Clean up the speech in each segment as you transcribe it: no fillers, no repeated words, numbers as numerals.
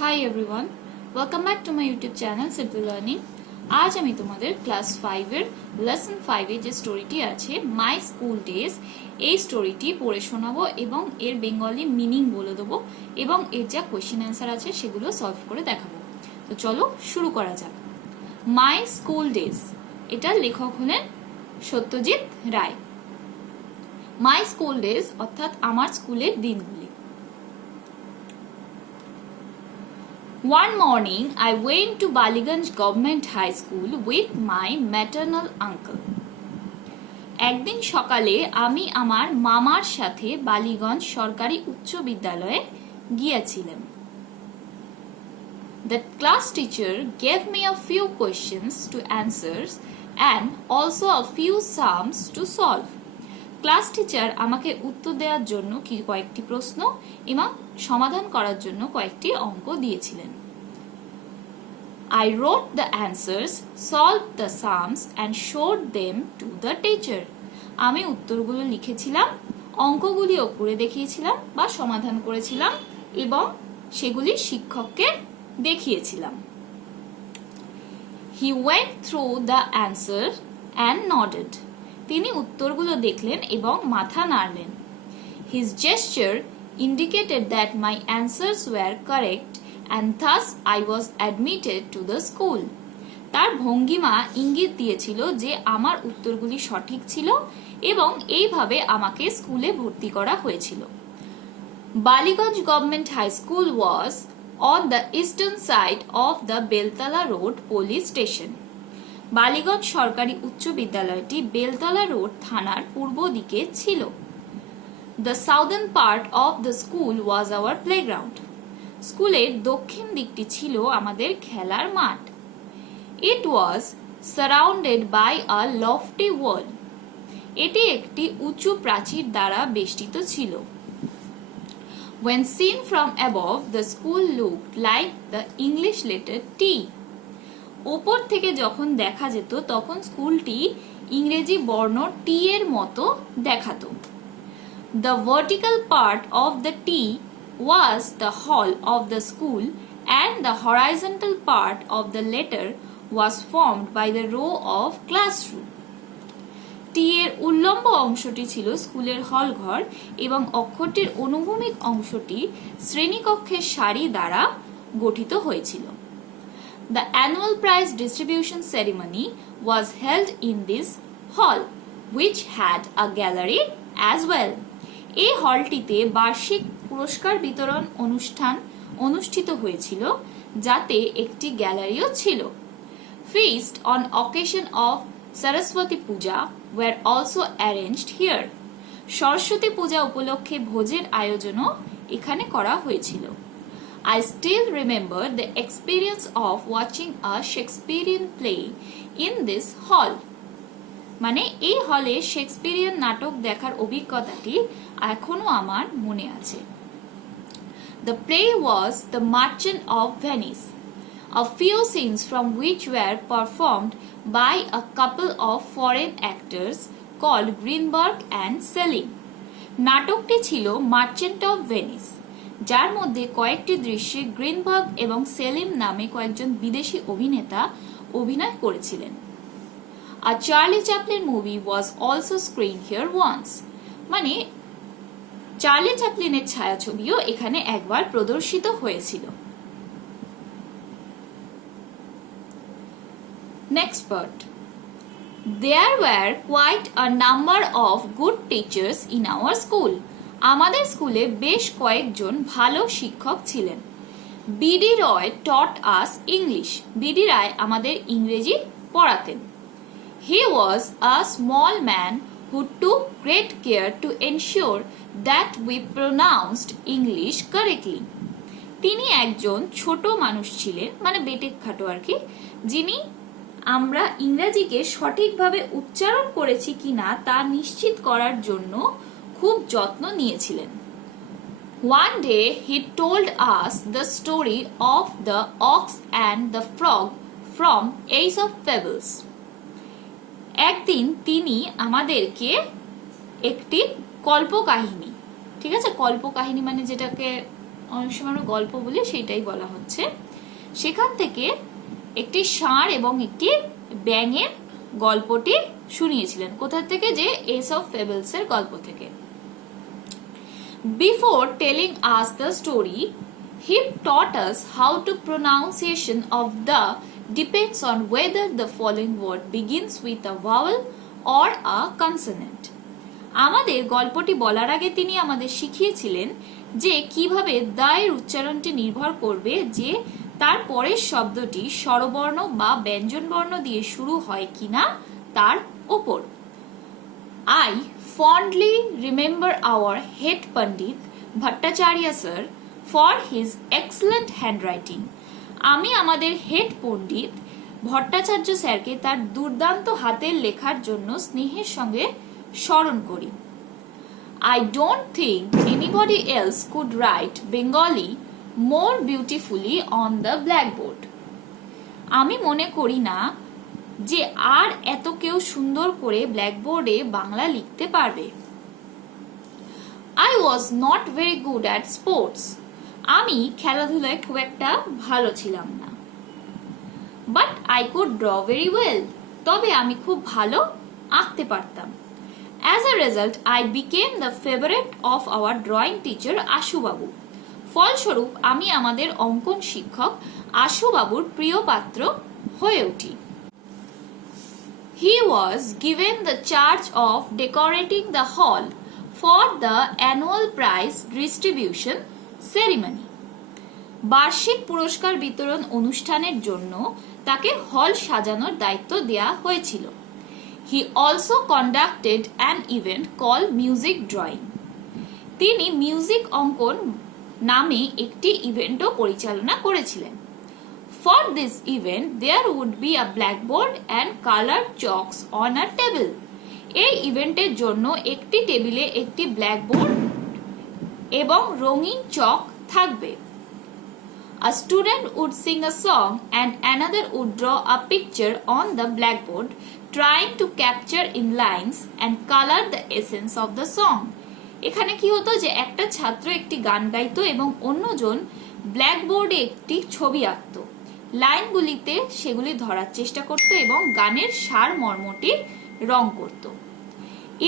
Hi everyone, welcome back to my YouTube channel Simple Learning. আজ আমি তোমাদের class 5 এর লেসন 5 এ যে স্টোরিটি আছে মাই স্কুল ডেজ এই স্টোরিটি পড়ে শোনাবো এবং এর বেঙ্গলি মিনিং বলে দেবো এবং এর যা কোয়েশ্চেন অ্যান্সার আছে সেগুলো সলভ করে দেখাবো। তো চলো শুরু করা যাক। মাই স্কুল ডেজ, এটার লেখক হলেন Satyajit Ray. My school days অর্থাৎ আমার স্কুলের দিনগুলি। One morning, I went to Baliganj Government High School with my maternal uncle. একদিন সকালে আমি আমার মামার সাথে বালিগঞ্জ সরকারি উচ্চ বিদ্যালয়ে গিয়েছিলাম। The class teacher gave me a few questions to answer and also a few sums to solve. Class teacher আমাকে উত্তর দেওয়ার জন্য কয়েকটি প্রশ্ন এবং সমাধান করার জন্য কয়েকটি অঙ্ক দিয়েছিলেন। I wrote the answers, solved the sums and showed them to the teacher. আমি উত্তরগুলো লিখেছিলাম, অঙ্কগুলিও করে দেখিয়েছিলাম বা সমাধান করেছিলাম এবং সেগুলি শিক্ষককে দেখিয়েছিলাম। He went through the answer and nodded. তিনি উত্তরগুলো দেখলেন এবং মাথা নাড়লেন। His gesture indicated that my answers were correct and thus I was admitted to the school. তার ভঙ্গিমা ইঙ্গিত দিয়েছিল যে আমার উত্তরগুলি সঠিক ছিল এবং এইভাবে আমাকে স্কুলে ভর্তি করা হয়েছিল। Ballygunge government high school was on the eastern side of the Beltala road police station. Ballygunge সরকারি উচ্চ বিদ্যালয়টি বেলতলা রোড থানার পূর্ব দিকে ছিল। The southern part of the school was our playground. স্কুলের দক্ষিণ দিকটি ছিল আমাদের খেলার মাঠ। It was surrounded by a lofty wall. এটি একটি উঁচু প্রাচীর দ্বারা বেষ্টিত ছিল। When seen from above, the school looked like the English letter T. ওপর থেকে যখন দেখা যেত তখন স্কুলটি ইংরেজি বর্ণ টি এর মতো দেখাতো। The vertical part of the T was the hall of the school and the horizontal part of the letter was formed by the row of classroom. টি এর উল্লম্ব অংশটি ছিল স্কুলের হলঘর এবং অক্ষরটির অনুভূমিক অংশটি শ্রেণীকক্ষের সারি দ্বারা গঠিত হয়েছিল। The annual prize distribution ceremony was held in this hall, which had a gallery as well. এই হলটিতে বার্ষিক পুরস্কার বিতরণ অনুষ্ঠান অনুষ্ঠিত হয়েছিল যাতে একটি গ্যালারিও ছিল। Feast on occasion of Saraswati Puja were also arranged here. Saraswati পূজা উপলক্ষে ভোজের আয়োজনও এখানে করা হয়েছিল। I still remember the experience of watching a Shakespearean play in this hall. মানে এই হলে শেক্সপিয়ারিয়ান নাটক দেখার অভিজ্ঞতাটি এখনো আমার মনে আছে। The play was The Merchant of Venice. A few scenes from which were performed by a couple of foreign actors called Greenberg and Selim. নাটকটি ছিল মার্চেন্ট অফ ভেনিস, যার মধ্যে কয়েকটি দৃশ্যে গ্রিনবার্গ এবং সেলিম নামে কয়েকজন বিদেশি অভিনেতা অভিনয় করেছিলেন। A Charlie Chaplin movie was also screened here once. মানে চার্লি চ্যাপলিনের ছায়াছবিও এখানে একবার প্রদর্শিত হয়েছিল। Next part. There were quite a number of good teachers in our school. আমাদের স্কুলে বেশ কয়েকজন ভালো শিক্ষক ছিলেন। বিডি রয় taught us English. বিডি রায় আমাদের ইংরেজি পড়াতেন। He was a small man who took great care to ensure that we pronounced English correctly. তিনি একজন ছোট মানুষ ছিলেন, মানে বেটেখাটো আর কি, যিনি আমরা ইংরেজিকে সঠিকভাবে উচ্চারণ করেছি কিনা তা নিশ্চিত করার জন্য খুব যত্ন নিয়েছিলেন। One day he told us the story of the ox and the frog from Ace of Fables. একদিন তিনি আমাদেরকে একটি কল্পকাহিনী, ঠিক আছে, কল্পকাহিনী মানে যেটাকে অনেক সময় আমরা গল্প বলি, সেইটাই বলা হচ্ছে। সেখান থেকে একটি ষাঁড় এবং একটি ব্যাঙের গল্পটি শুনিয়েছিলেন। কোথা থেকে? যে এস অফ ফেবলস এর গল্প থেকে। Before telling us the story, he taught us how to pronunciation of the depends on whether the following word begins with a vowel or a consonant. আমাদের গল্পটি বলার আগে তিনি আমাদের শিখিয়েছিলেন যে কিভাবে দা এর উচ্চারণটি নির্ভর করবে যে তার পরের শব্দটি স্বরবর্ণ বা ব্যঞ্জনবর্ণ দিয়ে শুরু হয় কিনা তার ওপর। I fondly remember our head Pandit Bhattacharya sir for his excellent handwriting. আমি আমাদের হেড পণ্ডিত ভট্টাচার্য স্যারকে তার দুর্দান্ত হাতের লেখার জন্য স্নেহের সঙ্গে স্মরণ করি। I don't think anybody else could write Bengali more beautifully on the blackboard. আমি মনে করি না যে আর এত কেউ সুন্দর করে ব্ল্যাকবোর্ডে বাংলা লিখতে পারবে। I was not very good at sports. আমি খেলাধুলায় খুব একটা ভালো ছিলাম না। But I could draw very well. তবে আমি খুব ভালো আঁকতে পারতাম। As a result, I became the favorite of our drawing teacher আশু বাবু। ফলস্বরূপ আমি আমাদের অঙ্কন শিক্ষক আশু বাবুর প্রিয় পাত্র হয়ে উঠি। He was given the charge of decorating the hall for the annual prize distribution ceremony. বার্ষিক পুরস্কার বিতরণ অনুষ্ঠানের জন্য তাকে হল সাজানোর দায়িত্ব দেয়া হয়েছিল। He also conducted an event called music drawing. তিনি মিউজিক অঙ্কন নামে একটি ইভেন্টও পরিচালনা করেছিলেন। For this event, there would be a blackboard and colored chalks on a table. এই ইভেন্টের জন্য একটি টেবিলে একটি ব্ল্যাকবোর্ড এবং রঙিন চক থাকবে। A student would sing a song and another would draw a picture on the blackboard, trying to capture in lines and color the essence of the song. এখানে কি হতো যে একটা ছাত্র একটি গান গাইতো এবং অন্যজন ব্ল্যাকবোর্ডে একটি ছবি আঁকতো, লাইনগুলিতে সেগুলি ধরার চেষ্টা করত এবং গানের সারমর্মটি রং করত।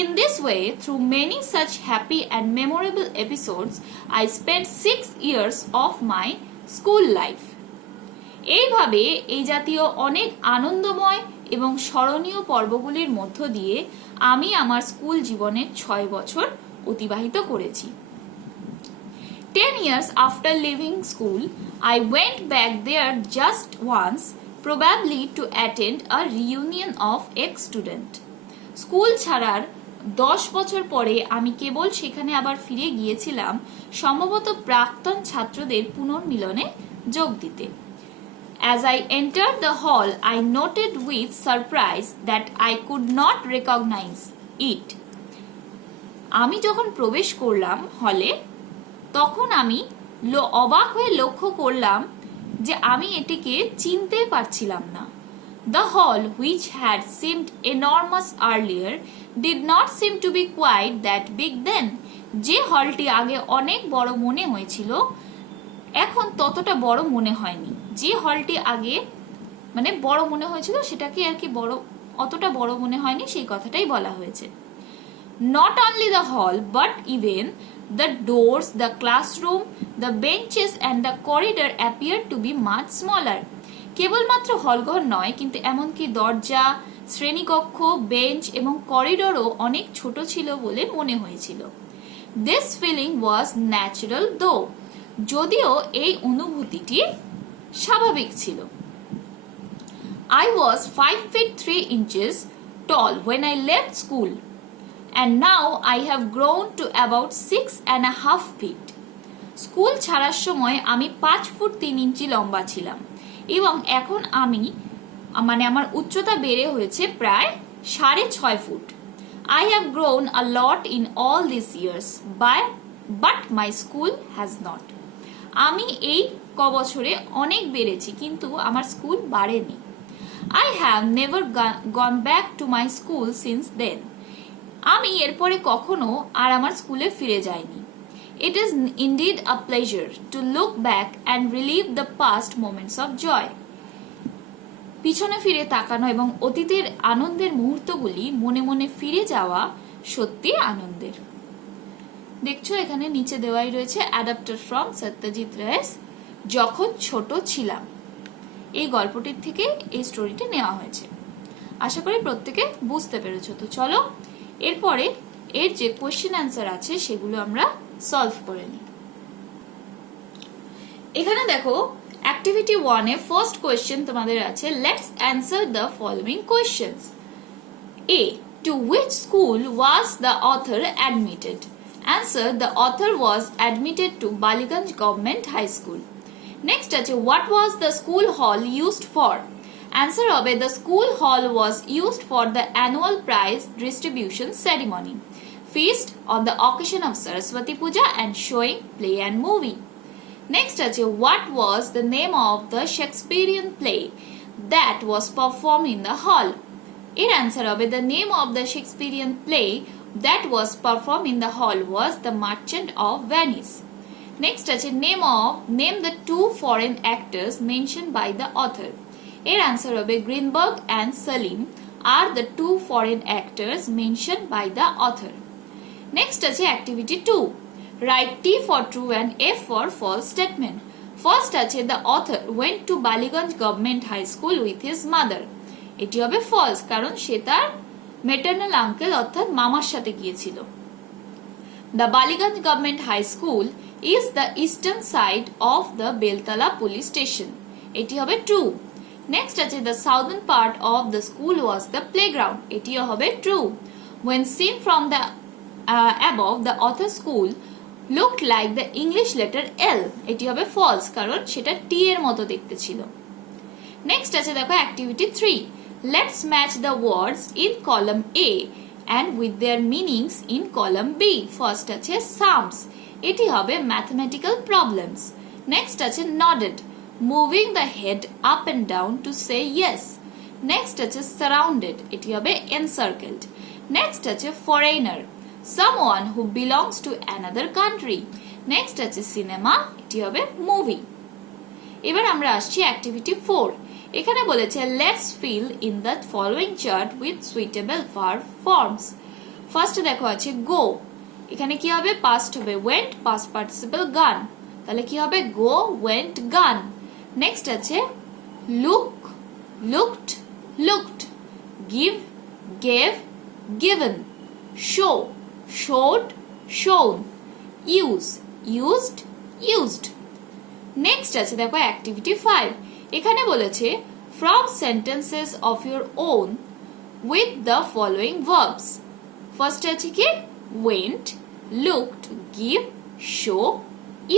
In this way, through many such happy and memorable episodes, I spent 6 years of my school life. এইভাবে এই জাতীয় অনেক আনন্দময় এবং স্মরণীয় পর্বগুলির মধ্য দিয়ে আমি আমার স্কুল জীবনের 6 বছর অতিবাহিত করেছি। 10 years after leaving school, I went back there just once, probably to attend a reunion of ex-student. School ছাড়ার 10 বছর পরে আমি কেবল সেখানে আবার ফিরে গিয়েছিলাম সম্ভবত প্রাক্তন ছাত্রদের পুনর্মিলনে যোগ দিতে। As I entered the hall, I noted with surprise that I could not recognize it. আমি যখন প্রবেশ করলাম হলে তখন আমি অবাক হয়ে লক্ষ্য করলাম যে আমি এটিকে চিনতে পারছিলাম না। The hall, which had seemed enormous earlier, did not seem to be quite that big then. যে হলটি আগে অনেক বড় মনে হয়েছিল এখন ততটা বড় মনে হয়নি। যে হলটি আগে মানে বড় মনে হয়েছিল সেটাকে আর কি অতটা বড় মনে হয়নি, সেই কথাটাই বলা হয়েছে। Not only the hall, but even the doors, the classroom, the benches and the corridor appeared to be much smaller. কেবলমাত্র হলঘর নয়, কিন্তু এমনকি দরজা, শ্রেণীকক্ষ, বেঞ্চ এবং করিডোরও অনেক ছোট ছিল বলে মনে হয়েছিল। This feeling was natural though, যদিও এই অনুভূতিটি স্বাভাবিক ছিল। I was 5 feet 3 inches tall when I left school, and now I have grown to about 6.5 feet. School ছাড়ার সময় আমি 5 ফুট 3 ইঞ্চি লম্বা ছিলাম এবং এখন আমার উচ্চতা বেড়ে হয়েছে প্রায় 6.5 foot. I have grown a lot in all these years, but my school has not. আমি এই বছরে অনেক বেড়েছি কিন্তু আমার স্কুল বাড়েনি। I have never gone back to my school since then. আমি এরপরে কখনো আর আমার স্কুলে ফিরে যাইনি। It is indeed a pleasure to look back and relive the past moments of joy. পিছনে ফিরে তাকানো এবং অতীতের আনন্দের মুহূর্তগুলি মনে মনে ফিরে যাওয়া সত্যি আনন্দের। দেখছো এখানে নিচে দেওয়াই রয়েছে অ্যাডাপ্টেড ফ্রম সত্যজিৎ রায়ের যখন ছোট ছিলাম, এই গল্পটির থেকে এই স্টোরিটি নেওয়া হয়েছে। আশা করি প্রত্যেকে বুঝতে পেরেছো। তো চলো এরপরে এর যে কোয়েশ্চেন অ্যান্সার আছে সেগুলো আমরা সলভ করে নিই। এখানে দেখো অ্যাক্টিভিটি 1 এ ফার্স্ট কোয়েশ্চেন তোমাদের আছে, let's answer the following questions. A, to which school was the author admitted? Answer, the author was admitted to Baliganj Government High School. Next আছে, what was the school hall used for? Answer হবে, the school hall was used for the annual prize distribution ceremony, feast on the occasion of Saraswati Puja and showing play and movie. Next আছে, what was the name of the Shakespearean play that was performed in the hall? এর answer হবে, the name of the Shakespearean play that was performed in the hall was The Merchant of Venice. Next আছে, name the two foreign actors mentioned by the author. এর answer হবে, Greenberg and Salim are the two foreign actors mentioned by the author. Next আছে activity 2. Write T for true and F for false statement. First আছে, the author went to Baliganj Government High School with his mother. এটি হবে false, কারণ সে তার maternal uncle অর্থাৎ মামার সাথে গিয়েছিল। The Baliganj Government High School is the eastern side of the Beltala police station. এটি হবে true. Next আছে, the southern part of the school was the playground. এটিও হবে true. When seen from the above, the author school looked like the English letter L. এটি হবে false, কারণ সেটা T এর মতো দেখতে ছিল। Next আছে দেখো activity 3. Let's match the words in column A and with their meanings in column B. First আছে sums. এটি হবে mathematical problems. Next আছে nodded, moving the head up and down to say yes. Next আছে surrounded. এটি হবে encircled. Next আছে foreigner, someone who belongs to another country. Next আছে cinema. এটি হবে movie. এবার আমরা আসছি activity 4. এখানে বলেছে let's fill in the following chart with suitable verb forms. First দেখো আছে গো, এখানে কি হবে, পাস্ট হবে ওয়েন্ট, পাস্ট পার্টিসিপল গান, তাহলে কি হবে গো ওয়েন্ট গান। নেক্সট আছে look, looked looked, give gave given, show showed শোন, ইউজ ইউজড ইউজড। নেক্সট আছে দেখো অ্যাক্টিভিটি 5। এখানে বলেছে from sentences of your own with the following verbs. First আছে কি went, looked, give, show,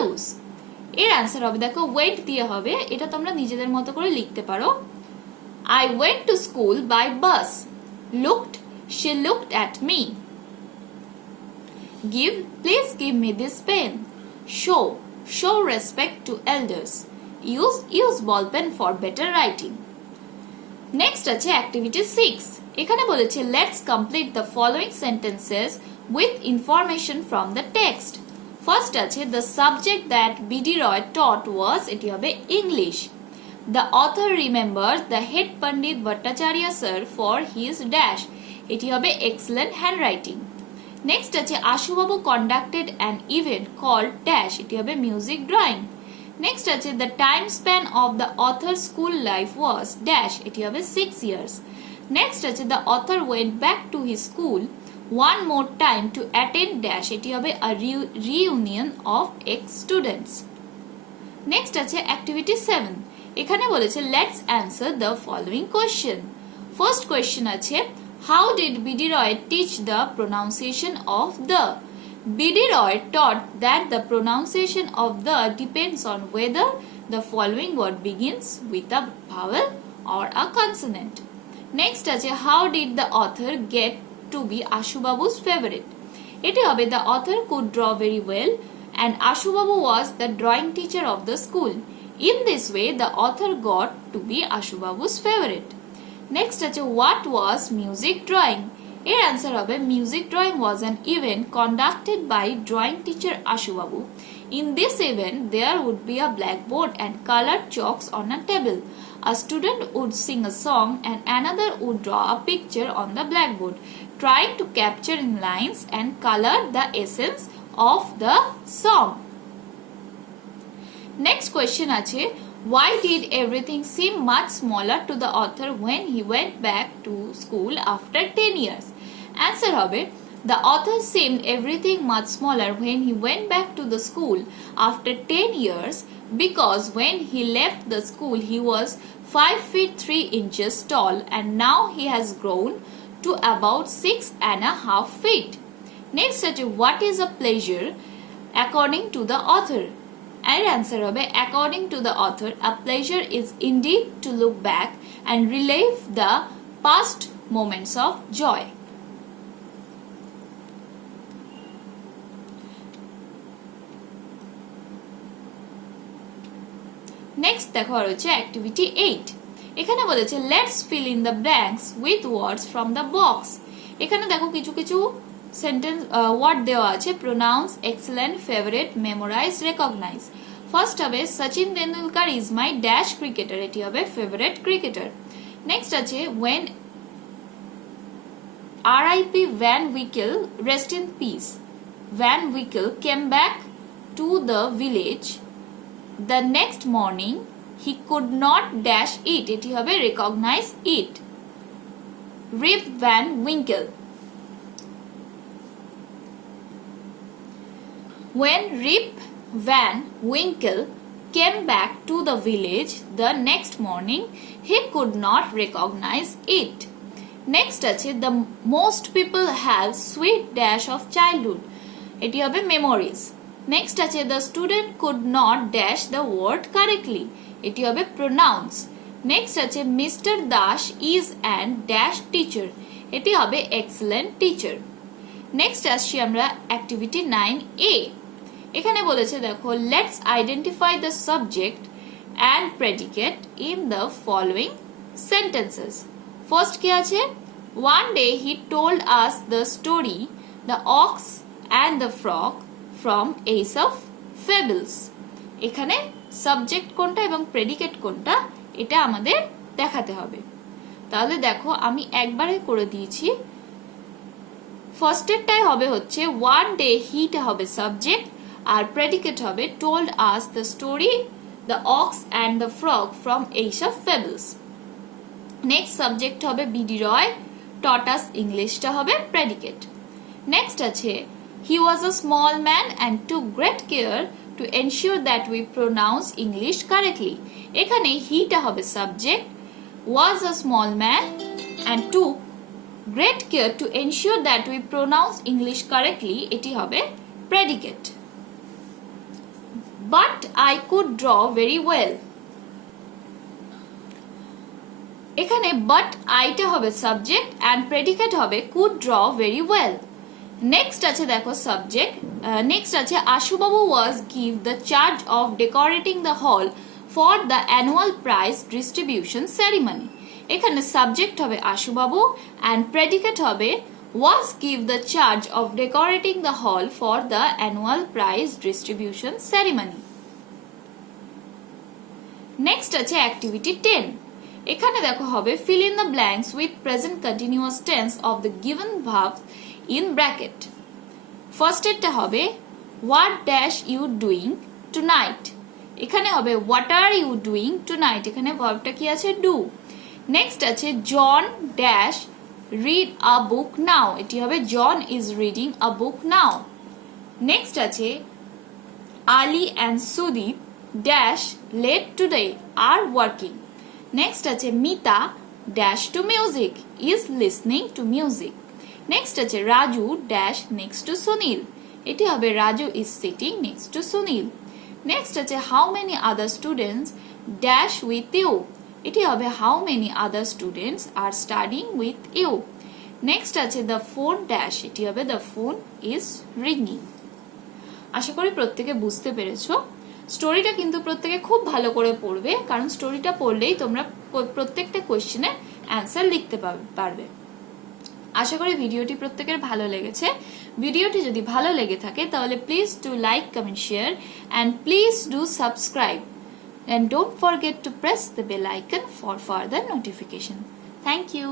use. এর आंसर হবে দেখো went দিয়ে হবে, এটা তোমরা নিজেদের মতো করে লিখতে পারো। I went to school by bus. Looked, she looked at me. Give, please give me this pen. Show, show respect to elders. Use ball pen for better writing. Next আছে activity 6. এখানে বলেছে let's complete the following sentences with information from the text. First আছে the subject that B.D. Roy taught was, এটি হবে English. The author remembers the head Pandit Bhattacharya sir for his dash. এটি হবে excellent handwriting. Next আছে Ashu Babu conducted an event called dash. এটি হবে music drawing. Next আছে the time span of the author's school life was dash. এটি হবে 6 years. Next আছে the author went back to his school one more time to attend dash. এটি হবে a reunion of ex-students. Next আছে activity 7. এখানে বলেছে let's answer the following question. First question আছে how did B.D. Roy teach the pronunciation of the? B.D. Roy taught that the pronunciation of the depends on whether the following word begins with a vowel or a consonant. Next আছে how did the author get to be Ashu Babu's favorite? এটি হবে the author could draw very well and Ashu Babu was the drawing teacher of the school. In this way the author got to be Ashu Babu's favorite. Next আছে what was music drawing? এর answer হবে music drawing was an event conducted by drawing teacher Ashu Babu. In this event, there would be a blackboard and colored chalks on a table. A student would sing a song and another would draw a picture on the blackboard, trying to capture in lines and color the essence of the song. Next question আছে, why did everything seem much smaller to the author when he went back to school after 10 years? Answer হবে, the author seemed everything much smaller when he went back to the school after 10 years because when he left the school he was 5 feet 3 inches tall and now he has grown to about 6.5 feet. Next, what is a pleasure according to the author? And answer হবে, according to the author, a pleasure is indeed to look back and relive the past moments of joy. Next দেখো আর হচ্ছে activity 8। এখানে বলেছে let's fill in the blanks with words from the box. এখানে দেখো কিছু কিছু সেন্টেন্স ওয়ার্ড দেওয়া আছে, pronounce, excellent, favourite, memorise, recognise. First হবে Sachin Tendulkar is my dash cricketer, এটি হবে ফেভারিট ক্রিকেটার। নেক্সট আছে when RIP Van Winkle rest in peace, Van Winkle came back to the village the next morning he could not dash it, এটি হবে recognize it. Rip Van Winkle, when Rip Van Winkle came back to the village the next morning he could not recognize it. Next আছে the most people have sweet dash of childhood, এটি হবে memories. Next আছে the student could not dash the word correctly, এটি হবে pronounce. Next আছে Mr. Dash is an dash teacher, এটি হবে excellent teacher. Next আসছি আমরা অ্যাক্টিভিটি 9A। এখানে বলেছে দেখো let's identify the subject and predicate in the following sentences. First কি আছে, one day he told us the story the ox and the frog from Aesop's fables. এখানে subject কোনটা এবং প্রেডিকেট কোনটা এটা আমাদের দেখাতে হবে। তাহলে দেখো আমি একবারে করে দিয়েছি। ফার্স্টেরটাই হবে হচ্ছে ওয়ান ডে হিটা হবে সাবজেক্ট আর প্রেডিকেট হবে told us the story the ox and the frog from Aesop's fables. Next subject হবে বিডি রয়, টটাস ইংলিশটা হবে প্রেডিকেট। নেক্সট আছে he was a small man and took great care to ensure that we pronounce English correctly, এখানে heটা হবে subject, was a small man and took great care to ensure that we pronounce English correctly, এটি হবে predicate. But I could draw very well, এখানে but আইটা হবে subject and predicate হবে could draw very well. Next আছে দেখো subject, next আছে Ashubabu was give the charge of decorating the hall for the annual prize distribution ceremony, এখানে subject হবে Ashubabu and predicate হবে was give the charge of decorating the hall for the annual prize distribution ceremony. Next আছে activity 10। এখানে দেখো হবে fill in the blanks with present continuous tense of the given verbs in bracket. First এরটা হবে what dash you doing tonight, এখানে হবে what are you doing tonight, এখানে ভার্বটা কি আছে do. নেক্সট আছে John dash read a book now, এটি হবে John is reading a book now. Next আছে Ali and Sudeep dash late today are working. Next আছে Mita dash to music is listening to music. Next আছে Raju dash next to Sunil, এটি হবে Raju is sitting next to Sunil. Next আছে how many other students dash with you, এটি হবে how many other students are studying with you. Next আছে the phone dash, এটি হবে the phone is ringing. আশা করি প্রত্যেকে বুঝতে পেরেছো। স্টোরিটা কিন্তু প্রত্যেকে খুব ভালো করে পড়বে, কারণ স্টোরিটা পড়লেই তোমরা প্রত্যেকটা কোয়েশ্চেনের অ্যান্সার লিখতে পারবে। আশা করি ভিডিওটি প্রত্যেকের ভালো লেগেছে। ভিডিওটি যদি ভালো লেগে থাকে তাহলে please do like, comment, share and please do subscribe and don't forget to press the bell icon for further notification. Thank you.